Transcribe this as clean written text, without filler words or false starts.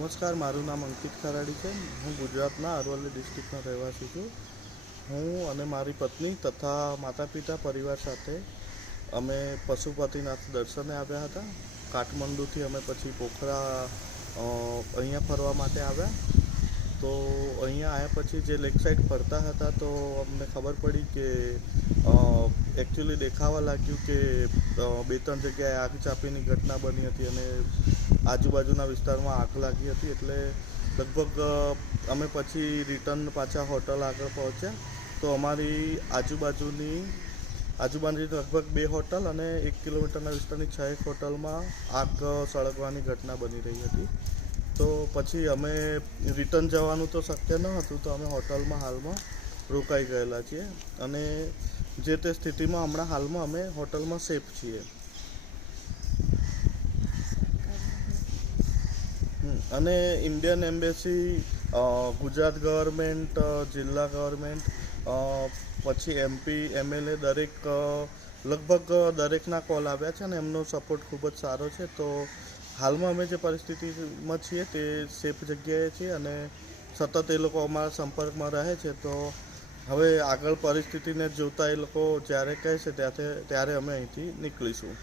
નમસ્કાર, મારું નામ અંકિત ખરાડી છે. હું ગુજરાતના અરવલ્લી ડિસ્ટ્રિક્ટનો રહેવાસી છું. હું અને મારી પત્ની તથા માતા પિતા પરિવાર સાથે અમે પશુપતિનાથ દર્શને આવ્યા હતા. કાઠમંડુથી અમે પછી પોખરા અહીંયા ફરવા માટે આવ્યા. તો અહીંયા આવ્યા પછી જે લેક સાઈડ ફરતા હતા તો અમને ખબર પડી કે એકચ્યુઅલી દેખાવા લાગ્યું કે બે ત્રણ જગ્યાએ આગ ચાપીની ઘટના બની હતી અને આજુબાજુના વિસ્તારમાં આગ લાગી હતી. એટલે લગભગ અમે પછી રિટર્ન પાછા હોટલ આગળ પહોંચ્યા તો અમારી આજુબાજુની લગભગ 2 હોટલ અને 1 કિલોમીટરના વિસ્તારની 6 હોટલમાં આગ સળગવાની ઘટના બની રહી હતી. તો પછી અમે રિટર્ન જવાનું તો શક્ય ન હતું, તો અમે હોટલમાં હાલમાં રોકાઈ ગયેલા છીએ અને જે તે સ્થિતિમાં હમણાં હાલમાં અમે હોટલમાં સેફ છીએ. અને ઇન્ડિયન એમ્બેસી, ગુજરાત ગવર્મેન્ટ, જિલ્લા ગવર્મેન્ટ, પછી એમપી એમએલએ લગભગ દરેકના કોલ આવ્યા છે અને એમનો સપોર્ટ ખૂબ જ સારો છે. તો હાલમાં અમે જે પરિસ્થિતિમાં છીએ તે સેફ જગ્યાએ છીએ અને સતત એ લોકો અમારા સંપર્કમાં રહે છે. તો હવે આગળ પરિસ્થિતિને જોતાં એ લોકો જ્યારે કહે છે ત્યારે અમે અહીંથી નીકળીશું.